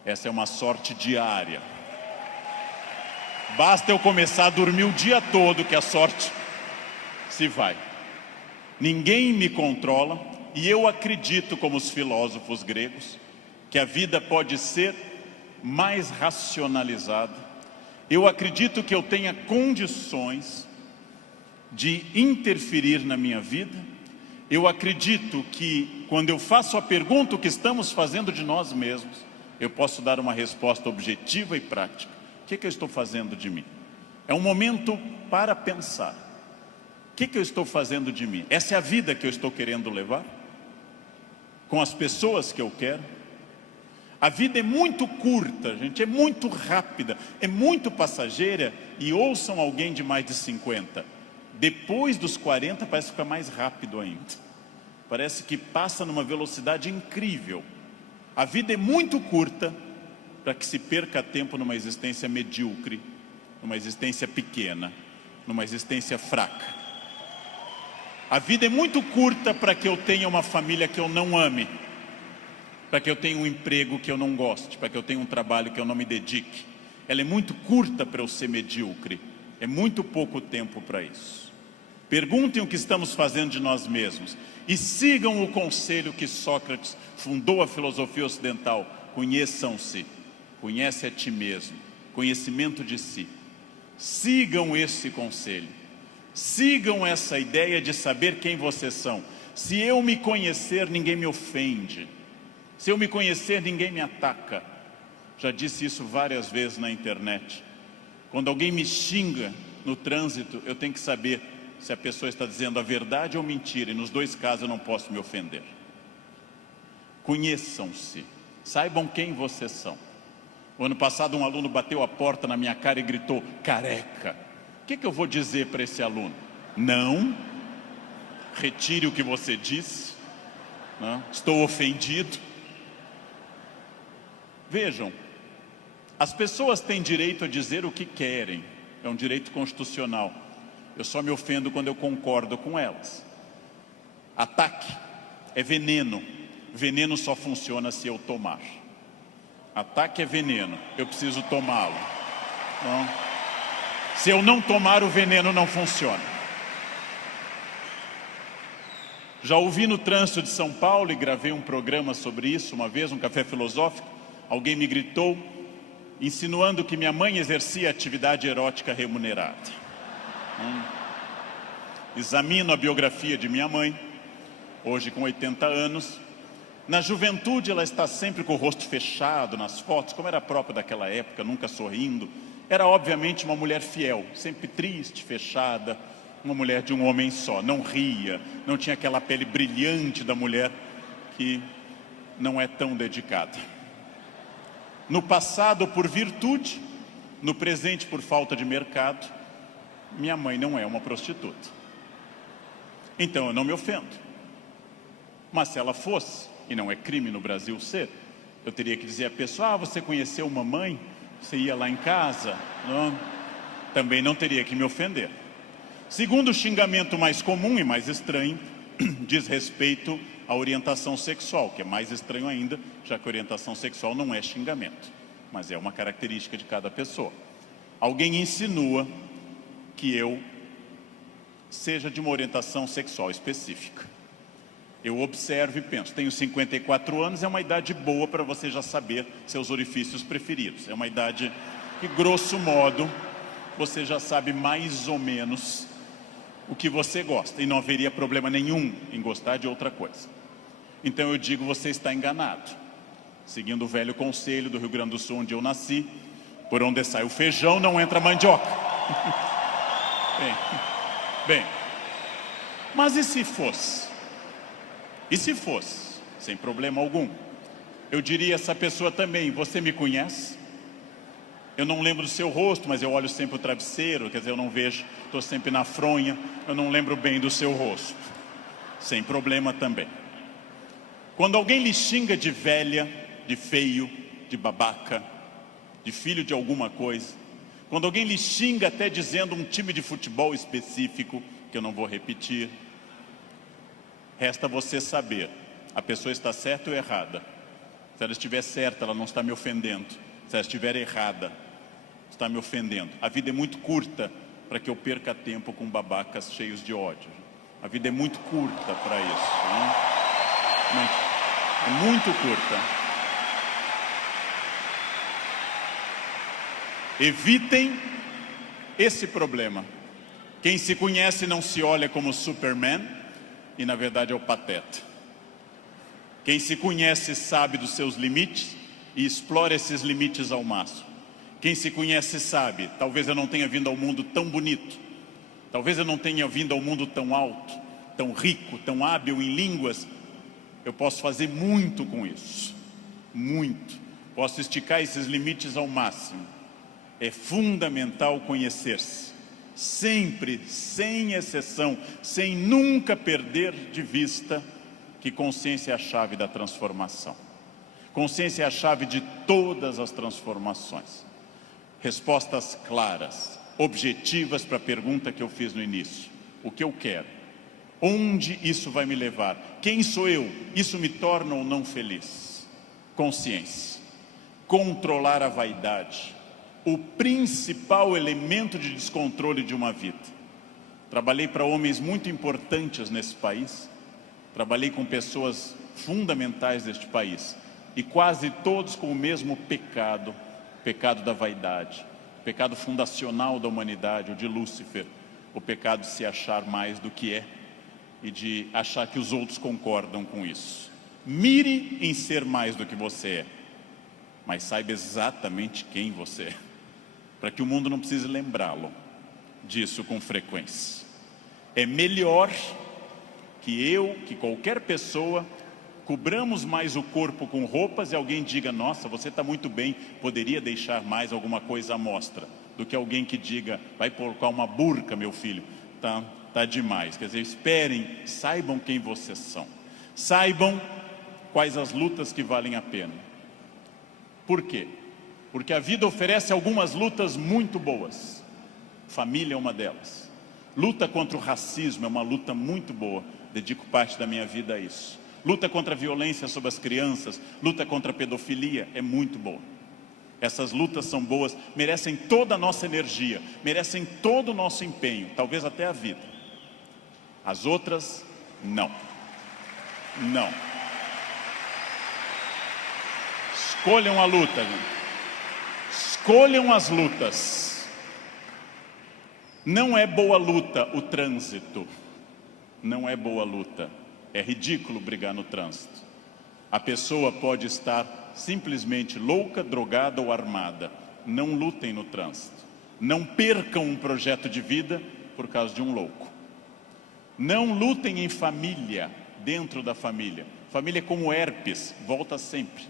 Essa é uma sorte diária. Basta eu começar a dormir o dia todo que a sorte se vai. Ninguém me controla, e eu acredito, como os filósofos gregos, que a vida pode ser mais racionalizada. Eu acredito que eu tenha condições de interferir na minha vida. Eu acredito que quando eu faço a pergunta, o que estamos fazendo de nós mesmos, eu posso dar uma resposta objetiva e prática. O que eu estou fazendo de mim? É um momento para pensar. O que eu estou fazendo de mim? Essa é a vida que eu estou querendo levar? Com as pessoas que eu quero? A vida é muito curta, gente, é muito rápida, é muito passageira. E ouçam alguém de mais de 50. Depois dos 40 parece ficar mais rápido ainda. Parece que passa numa velocidade incrível. A vida é muito curta para que se perca tempo numa existência medíocre, numa existência pequena, numa existência fraca. A vida é muito curta para que eu tenha uma família que eu não ame, para que eu tenha um emprego que eu não goste, para que eu tenha um trabalho que eu não me dedique. Ela é muito curta para eu ser medíocre. É muito pouco tempo para isso. Perguntem o que estamos fazendo de nós mesmos e sigam o conselho que Sócrates fundou a filosofia ocidental: conheçam-se, conhece a ti mesmo, conhecimento de si. Sigam esse conselho, sigam essa ideia de saber quem vocês são. Se eu me conhecer, ninguém me ofende. Se eu me conhecer, ninguém me ataca. Já disse isso várias vezes na internet. Quando alguém me xinga no trânsito, eu tenho que saber se a pessoa está dizendo a verdade ou mentira, e nos dois casos eu não posso me ofender. Conheçam-se, saibam quem vocês são. O ano passado um aluno bateu a porta na minha cara e gritou: careca. O que eu vou dizer para esse aluno? Não, retire o que você disse, não, estou ofendido. Vejam, as pessoas têm direito a dizer o que querem, é um direito constitucional. Eu só me ofendo quando eu concordo com elas. Ataque é veneno. Veneno só funciona se eu tomar. Ataque é veneno, eu preciso tomá-lo. Então, se eu não tomar, o veneno não funciona. Já ouvi no trânsito de São Paulo e gravei um programa sobre isso uma vez, um café filosófico. Alguém me gritou, insinuando que minha mãe exercia atividade erótica remunerada. Examino a biografia de minha mãe, hoje com 80 anos. Na juventude ela está sempre com o rosto fechado nas fotos, como era próprio daquela época, nunca sorrindo. Era obviamente uma mulher fiel, sempre triste, fechada, uma mulher de um homem só. Não ria, não tinha aquela pele brilhante da mulher que não é tão dedicada. No passado por virtude, no presente por falta de mercado, minha mãe não é uma prostituta. Então eu não me ofendo. Mas se ela fosse, e não é crime no Brasil ser, eu teria que dizer à pessoa, você conheceu mamãe? Você ia lá em casa? Não. Também não teria que me ofender. Segundo o xingamento mais comum e mais estranho, diz respeito à orientação sexual, que é mais estranho ainda, já que orientação sexual não é xingamento, mas é uma característica de cada pessoa. Alguém insinua que eu seja de uma orientação sexual específica. Eu observo e penso, tenho 54 anos, é uma idade boa para você já saber seus orifícios preferidos. É uma idade que, grosso modo, você já sabe mais ou menos o que você gosta. E não haveria problema nenhum em gostar de outra coisa. Então eu digo, você está enganado. Seguindo o velho conselho do Rio Grande do Sul, onde eu nasci, por onde sai o feijão, não entra a mandioca. Bem, mas e se fosse? E se fosse, sem problema algum, eu diria a essa pessoa também, você me conhece? Eu não lembro do seu rosto, mas eu olho sempre o travesseiro, quer dizer, eu não vejo, estou sempre na fronha, eu não lembro bem do seu rosto. Sem problema também. Quando alguém lhe xinga de velha, de feio, de babaca, de filho de alguma coisa, quando alguém lhe xinga até dizendo um time de futebol específico, que eu não vou repetir, resta você saber, a pessoa está certa ou errada. Se ela estiver certa, ela não está me ofendendo. Se ela estiver errada, está me ofendendo. A vida é muito curta para que eu perca tempo com babacas cheios de ódio. A vida é muito curta para isso, né? É muito curta. Evitem esse problema. Quem se conhece não se olha como Superman, e na verdade é o pateta. Quem se conhece sabe dos seus limites e explora esses limites ao máximo. Quem se conhece sabe, talvez eu não tenha vindo ao mundo tão bonito, talvez eu não tenha vindo ao mundo tão alto, tão rico, tão hábil em línguas. Eu posso fazer muito com isso, muito. Posso esticar esses limites ao máximo. É fundamental conhecer-se. Sempre, sem exceção, sem nunca perder de vista que consciência é a chave da transformação. Consciência é a chave de todas as transformações. Respostas claras, objetivas para a pergunta que eu fiz no início. O que eu quero? Onde isso vai me levar? Quem sou eu? Isso me torna ou não feliz? Consciência. Controlar a vaidade. O principal elemento de descontrole de uma vida. Trabalhei para homens muito importantes nesse país, trabalhei com pessoas fundamentais deste país, e quase todos com o mesmo pecado, o pecado da vaidade, o pecado fundacional da humanidade, o de Lúcifer, o pecado de se achar mais do que é, e de achar que os outros concordam com isso. Mire em ser mais do que você é, mas saiba exatamente quem você é, para que o mundo não precise lembrá-lo disso com frequência. É melhor que qualquer pessoa, cobramos mais o corpo com roupas e alguém diga, nossa, você está muito bem, poderia deixar mais alguma coisa à mostra, do que alguém que diga, vai colocar uma burca, meu filho, tá demais. Quer dizer, esperem, saibam quem vocês são, saibam quais as lutas que valem a pena. Por quê? Porque a vida oferece algumas lutas muito boas. Família é uma delas. Luta contra o racismo é uma luta muito boa. dedico parte da minha vida a isso. Luta contra a violência sobre as crianças, luta contra a pedofilia, é muito boa. Essas lutas são boas, merecem toda a nossa energia, merecem todo o nosso empenho, talvez até a vida. As outras, não. Não. Escolham a luta, gente. Escolham as lutas. Não é boa luta o trânsito. Não é boa luta. É ridículo brigar no trânsito. A pessoa pode estar simplesmente louca, drogada ou armada. Não lutem no trânsito. Não percam um projeto de vida por causa de um louco. Não lutem em família, dentro da família. Família é como herpes, volta sempre.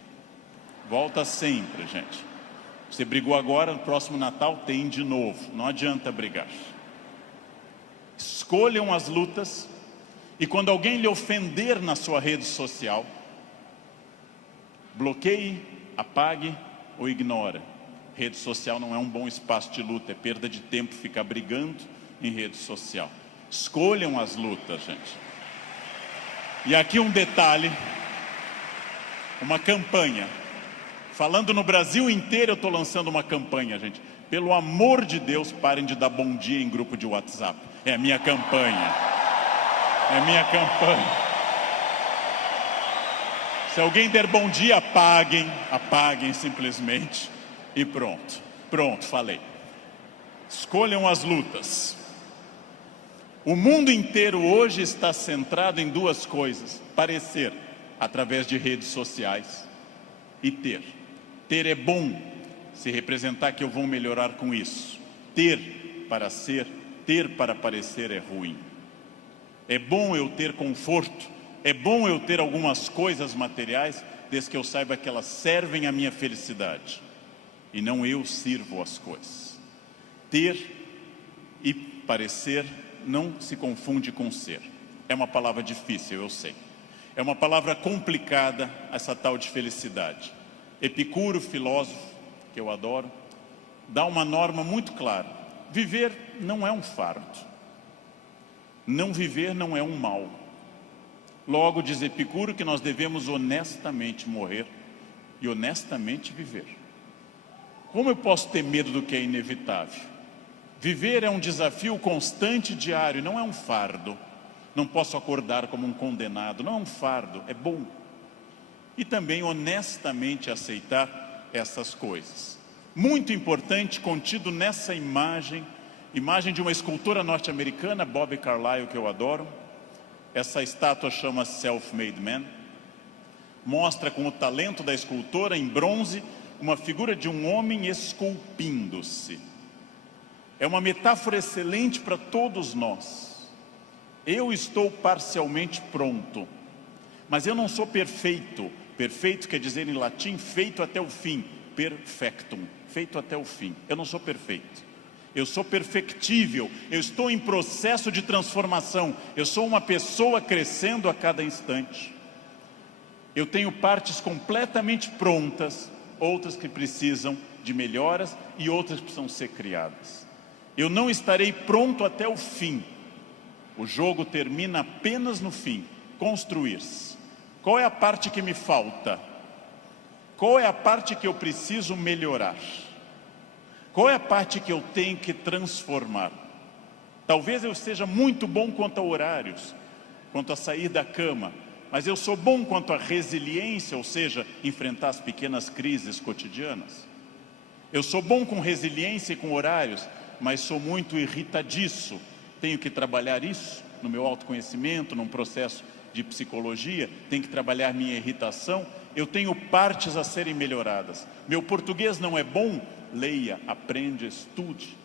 Volta sempre, gente. Você brigou agora, no próximo Natal tem de novo. Não adianta brigar. Escolham as lutas. E quando alguém lhe ofender na sua rede social, bloqueie, apague ou ignore. Rede social não é um bom espaço de luta, é perda de tempo ficar brigando em rede social. Escolham as lutas, gente. E aqui um detalhe, uma campanha. Falando no Brasil inteiro, eu estou lançando uma campanha, gente. Pelo amor de Deus, parem de dar bom dia em grupo de WhatsApp. É a minha campanha. É minha campanha. Se alguém der bom dia, apaguem simplesmente e pronto. Pronto, falei. Escolham as lutas. O mundo inteiro hoje está centrado em duas coisas: parecer, através de redes sociais, e ter. Ter é bom, se representar que eu vou melhorar com isso. Ter para ser, ter para parecer é ruim. É bom eu ter conforto, é bom eu ter algumas coisas materiais, desde que eu saiba que elas servem à minha felicidade, e não eu sirvo as coisas. Ter e parecer não se confunde com ser. É uma palavra difícil, eu sei. É uma palavra complicada, essa tal de felicidade. Epicuro, filósofo, que eu adoro, dá uma norma muito clara: viver não é um fardo. Não viver não é um mal. Logo, diz Epicuro que nós devemos honestamente morrer e honestamente viver. Como eu posso ter medo do que é inevitável? Viver é um desafio constante, diário, não é um fardo. Não posso acordar como um condenado, não é um fardo, é bom. E também honestamente aceitar essas coisas. Muito importante, contido nessa imagem de uma escultora norte-americana, Bobby Carlyle, que eu adoro. Essa estátua chama Self-Made Man. Mostra com o talento da escultora, em bronze, uma figura de um homem esculpindo-se. É uma metáfora excelente para todos nós. Eu estou parcialmente pronto, mas eu não sou perfeito. Perfeito quer dizer em latim feito até o fim. Perfectum, feito até o fim. Eu não sou perfeito. Eu sou perfectível, eu estou em processo de transformação, eu sou uma pessoa crescendo a cada instante. Eu tenho partes completamente prontas, outras que precisam de melhoras e outras que precisam ser criadas. Eu não estarei pronto até o fim. O jogo termina apenas no fim, construir-se. Qual é a parte que me falta? Qual é a parte que eu preciso melhorar? Qual é a parte que eu tenho que transformar? Talvez eu seja muito bom quanto a horários, quanto a sair da cama, mas eu sou bom quanto a resiliência, ou seja, enfrentar as pequenas crises cotidianas. Eu sou bom com resiliência e com horários, mas sou muito irritadiço. Tenho que trabalhar isso no meu autoconhecimento, num processo de psicologia, tenho que trabalhar minha irritação. Eu tenho partes a serem melhoradas. Meu português não é bom? Leia, aprende, estude.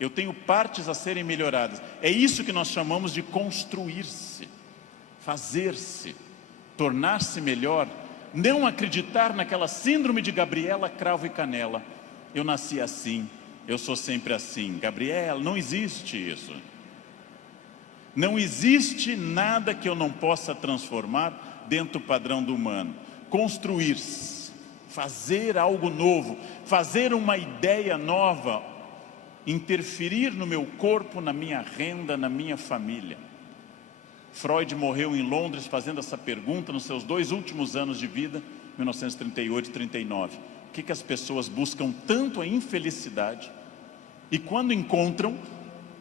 Eu tenho partes a serem melhoradas. É isso que nós chamamos de construir-se, fazer-se, tornar-se melhor. Não acreditar naquela síndrome de Gabriela, cravo e canela. Eu nasci assim, eu sou sempre assim. Gabriela, não existe isso. Não existe nada que eu não possa transformar dentro do padrão do humano. Construir-se. Fazer algo novo, fazer uma ideia nova, interferir no meu corpo, na minha renda, na minha família. Freud morreu em Londres fazendo essa pergunta nos seus 2 últimos anos de vida, 1938 e 39. O que as pessoas buscam tanto a infelicidade e quando encontram,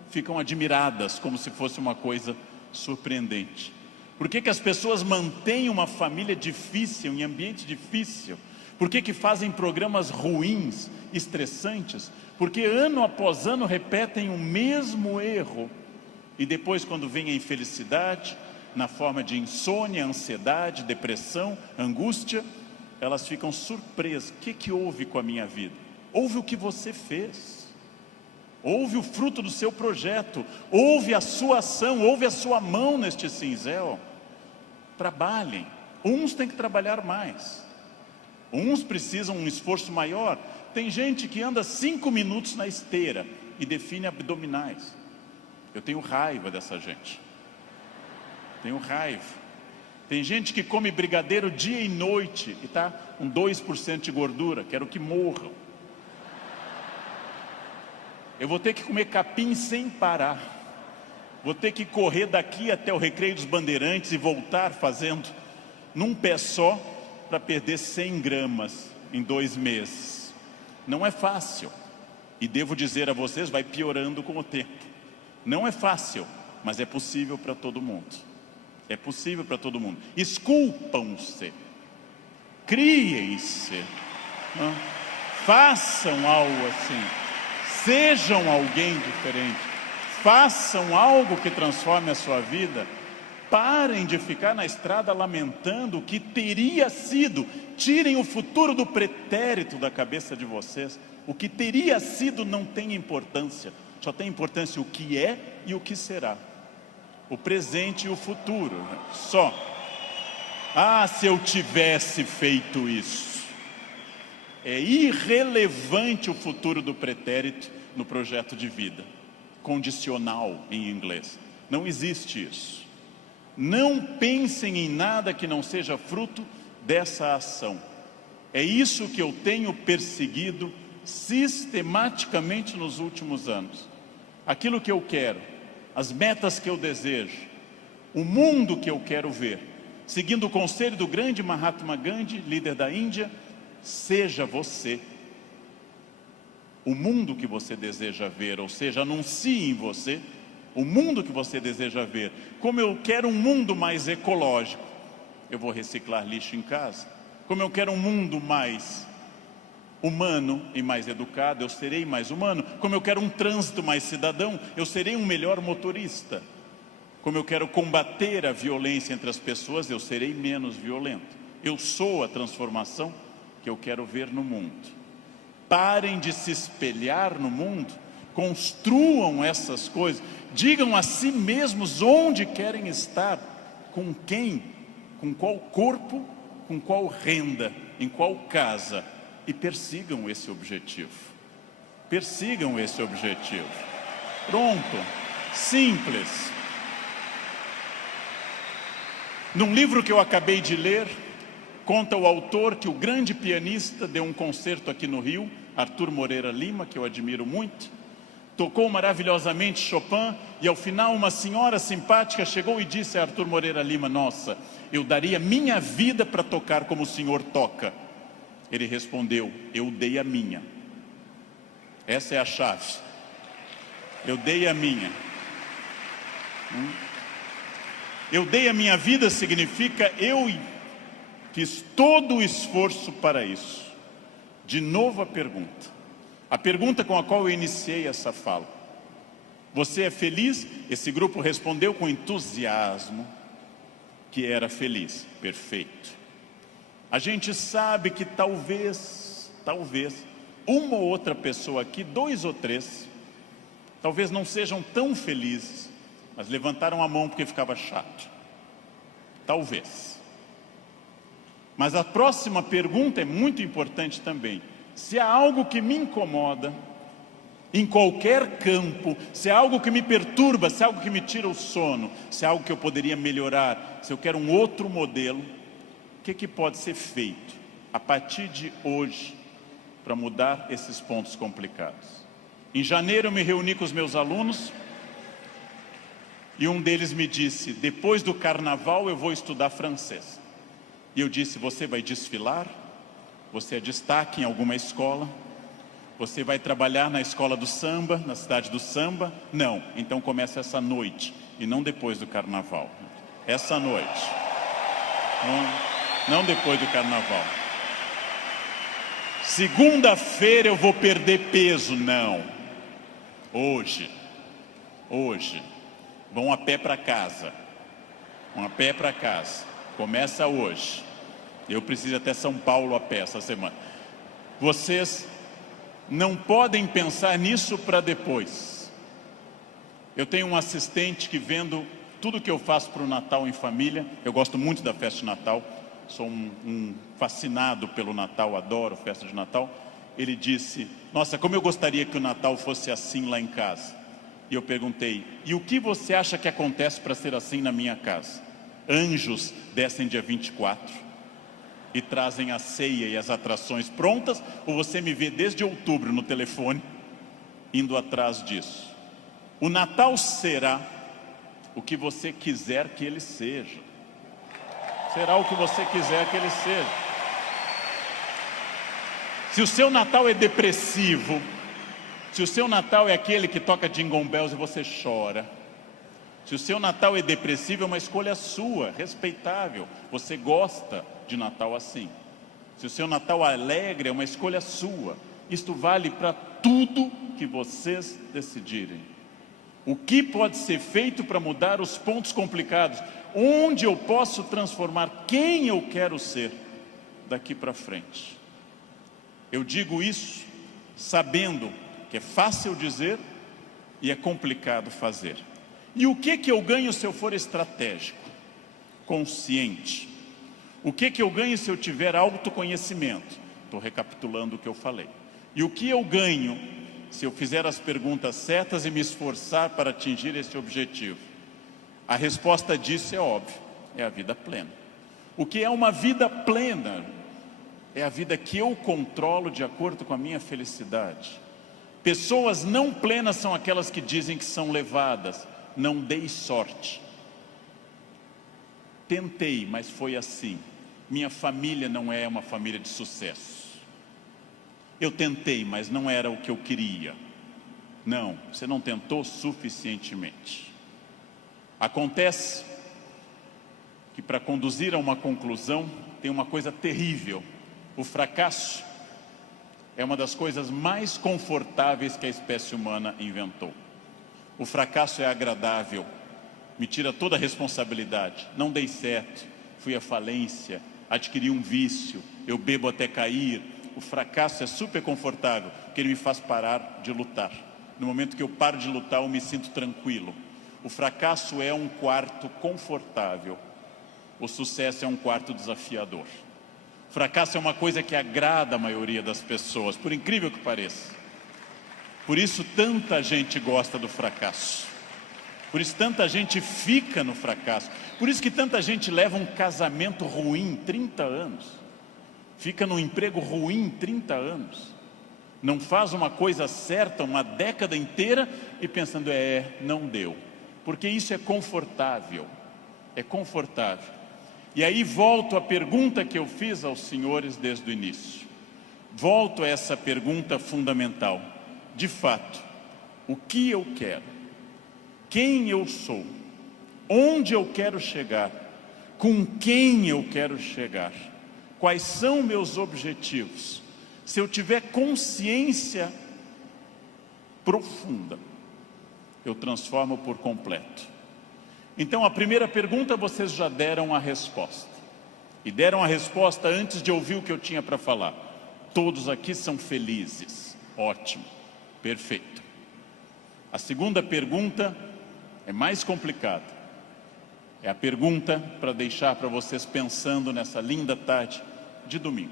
ficam admiradas como se fosse uma coisa surpreendente? Por que as pessoas mantêm uma família difícil, em ambiente difícil? Por que fazem programas ruins, estressantes? Porque ano após ano repetem o mesmo erro. E depois, quando vem a infelicidade, na forma de insônia, ansiedade, depressão, angústia, elas ficam surpresas. O que houve com a minha vida? Houve o que você fez. Houve o fruto do seu projeto. Houve a sua ação, houve a sua mão neste cinzel. Trabalhem. Uns têm que trabalhar mais. Uns precisam um esforço maior. Tem gente que anda 5 minutos na esteira e define abdominais. Eu tenho raiva dessa gente. Tenho raiva. Tem gente que come brigadeiro dia e noite e está com 2% de gordura. Quero que morram. Eu vou ter que comer capim sem parar. Vou ter que correr daqui até o Recreio dos Bandeirantes e voltar fazendo num pé só para perder 100 gramas em 2 meses. Não é fácil. E devo dizer a vocês, vai piorando com o tempo. Não é fácil, mas é possível para todo mundo. É possível para todo mundo. Esculpam-se. Criem-se. Façam algo assim. Sejam alguém diferente. Façam algo que transforme a sua vida. Parem de ficar na estrada lamentando o que teria sido. Tirem o futuro do pretérito da cabeça de vocês. O que teria sido não tem importância. Só tem importância o que é e o que será. O presente e o futuro. Só. Ah, se eu tivesse feito isso. É irrelevante o futuro do pretérito no projeto de vida. Condicional em inglês. Não existe isso. Não pensem em nada que não seja fruto dessa ação. É isso que eu tenho perseguido sistematicamente nos últimos anos. Aquilo que eu quero, as metas que eu desejo, o mundo que eu quero ver, seguindo o conselho do grande Mahatma Gandhi, líder da Índia, seja você o mundo que você deseja ver, ou seja, anuncie em você o mundo que você deseja ver. Como eu quero um mundo mais ecológico, eu vou reciclar lixo em casa. Como eu quero um mundo mais humano e mais educado, eu serei mais humano. Como eu quero um trânsito mais cidadão, eu serei um melhor motorista. Como eu quero combater a violência entre as pessoas, eu serei menos violento. Eu sou a transformação que eu quero ver no mundo. Parem de se espelhar no mundo, construam essas coisas, digam a si mesmos onde querem estar, com quem, com qual corpo, com qual renda, em qual casa. E persigam esse objetivo. Persigam esse objetivo. Pronto. Simples. Num livro que eu acabei de ler, conta o autor que o grande pianista deu um concerto aqui no Rio, Arthur Moreira Lima, que eu admiro muito, tocou maravilhosamente Chopin, e ao final uma senhora simpática chegou e disse a Arthur Moreira Lima: nossa, eu daria minha vida para tocar como o senhor toca. Ele respondeu: eu dei a minha. Essa é a chave. Eu dei a minha. Eu dei a minha vida significa eu fiz todo o esforço para isso. De novo a pergunta com a qual eu iniciei essa fala. Você é feliz? Esse grupo respondeu com entusiasmo que era feliz. Perfeito. A gente sabe que talvez, uma ou outra pessoa aqui, 2 ou 3, talvez não sejam tão felizes, mas levantaram a mão porque ficava chato. Talvez. Mas a próxima pergunta é muito importante também. Se há algo que me incomoda, em qualquer campo, se há algo que me perturba, se há algo que me tira o sono, se há algo que eu poderia melhorar, se eu quero um outro modelo, o que pode ser feito a partir de hoje para mudar esses pontos complicados? Em janeiro eu me reuni com os meus alunos E um deles me disse: depois do carnaval eu vou estudar francês. E eu disse: você vai desfilar? Você é destaque em alguma escola? Você vai trabalhar na escola do samba, na cidade do samba? Não, então começa essa noite, e não depois do carnaval. Essa noite. Não depois do carnaval. Segunda-feira eu vou perder peso. Não. Hoje. Vão a pé para casa. Começa hoje. Eu preciso ir até São Paulo a pé essa semana. Vocês não podem pensar nisso para depois. Eu tenho um assistente que, vendo tudo que eu faço para o Natal em família, eu gosto muito da festa de Natal, sou um fascinado pelo Natal, adoro festa de Natal. Ele disse: nossa, como eu gostaria que o Natal fosse assim lá em casa. E eu perguntei: e o que você acha que acontece para ser assim na minha casa? Anjos descem dia 24 e trazem a ceia e as atrações prontas, ou você me vê desde outubro no telefone indo atrás disso? O Natal será o que você quiser que ele seja. Será o que você quiser que ele seja. Se o seu Natal é depressivo, se o seu Natal é aquele que toca Jingle Bells e você chora, se o seu Natal é depressivo, é uma escolha sua, respeitável. Você gosta de Natal assim. Se o seu Natal é alegre, é uma escolha sua. Isto vale para tudo que vocês decidirem. O que pode ser feito para mudar os pontos complicados? Onde eu posso transformar quem eu quero ser daqui para frente? Eu digo isso sabendo que é fácil dizer e é complicado fazer. E o que eu ganho se eu for estratégico, consciente? O que eu ganho se eu tiver autoconhecimento? Estou recapitulando o que eu falei. E o que eu ganho se eu fizer as perguntas certas e me esforçar para atingir esse objetivo? A resposta disso é óbvia, é a vida plena. O que é uma vida plena? É a vida que eu controlo de acordo com a minha felicidade. Pessoas não plenas são aquelas que dizem que são levadas. Não dei sorte. Tentei, mas foi assim. Minha família não é uma família de sucesso. Eu tentei, mas não era o que eu queria. Não, você não tentou suficientemente. Acontece que, para conduzir a uma conclusão, tem uma coisa terrível. O fracasso é uma das coisas mais confortáveis que a espécie humana inventou. O fracasso é agradável, me tira toda a responsabilidade. Não dei certo, fui à falência, adquiri um vício, eu bebo até cair. O fracasso é super confortável, porque ele me faz parar de lutar. No momento que eu paro de lutar, eu me sinto tranquilo. O fracasso é um quarto confortável, o sucesso é um quarto desafiador. O fracasso é uma coisa que agrada a maioria das pessoas, por incrível que pareça. Por isso tanta gente gosta do fracasso. Por isso tanta gente fica no fracasso. Por isso que tanta gente leva um casamento ruim 30 anos. Fica num emprego ruim 30 anos. Não faz uma coisa certa uma década inteira e pensando, não deu. Porque isso é confortável. É confortável. E aí volto à pergunta que eu fiz aos senhores desde o início. Volto a essa pergunta fundamental. De fato, o que eu quero? Quem eu sou? Onde eu quero chegar? Com quem eu quero chegar? Quais são meus objetivos? Se eu tiver consciência profunda, eu transformo por completo. Então, a primeira pergunta vocês já deram a resposta. E deram a resposta antes de ouvir o que eu tinha para falar. Todos aqui são felizes. Ótimo. Perfeito. A segunda pergunta é mais complicada. É a pergunta para deixar para vocês pensando nessa linda tarde de domingo.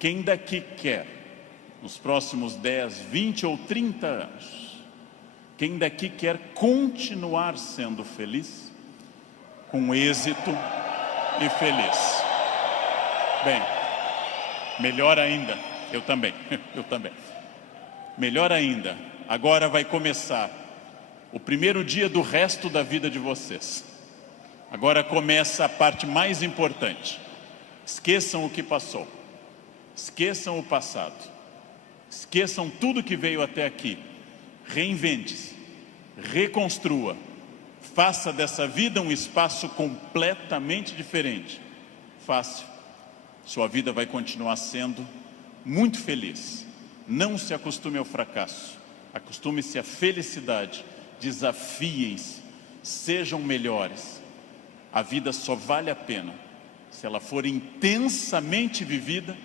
Quem daqui quer, nos próximos 10, 20 ou 30 anos, quem daqui quer continuar sendo feliz, com êxito e feliz? Bem, melhor ainda, eu também. Melhor ainda, agora vai começar o primeiro dia do resto da vida de vocês. Agora começa a parte mais importante. Esqueçam o que passou. Esqueçam o passado. Esqueçam tudo que veio até aqui. Reinvente-se. Reconstrua. Faça dessa vida um espaço completamente diferente. Fácil. Sua vida vai continuar sendo muito feliz. Não se acostume ao fracasso. Acostume-se à felicidade. Desafiem-se. Sejam melhores. A vida só vale a pena se ela for intensamente vivida,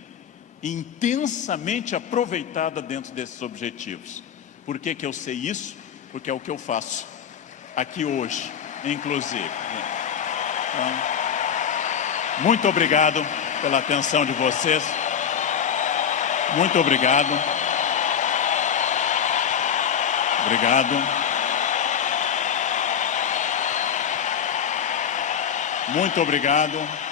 intensamente aproveitada dentro desses objetivos. Por que que eu sei isso? Porque é o que eu faço aqui hoje, inclusive. Então, muito obrigado pela atenção de vocês. Muito obrigado. Obrigado. Muito obrigado.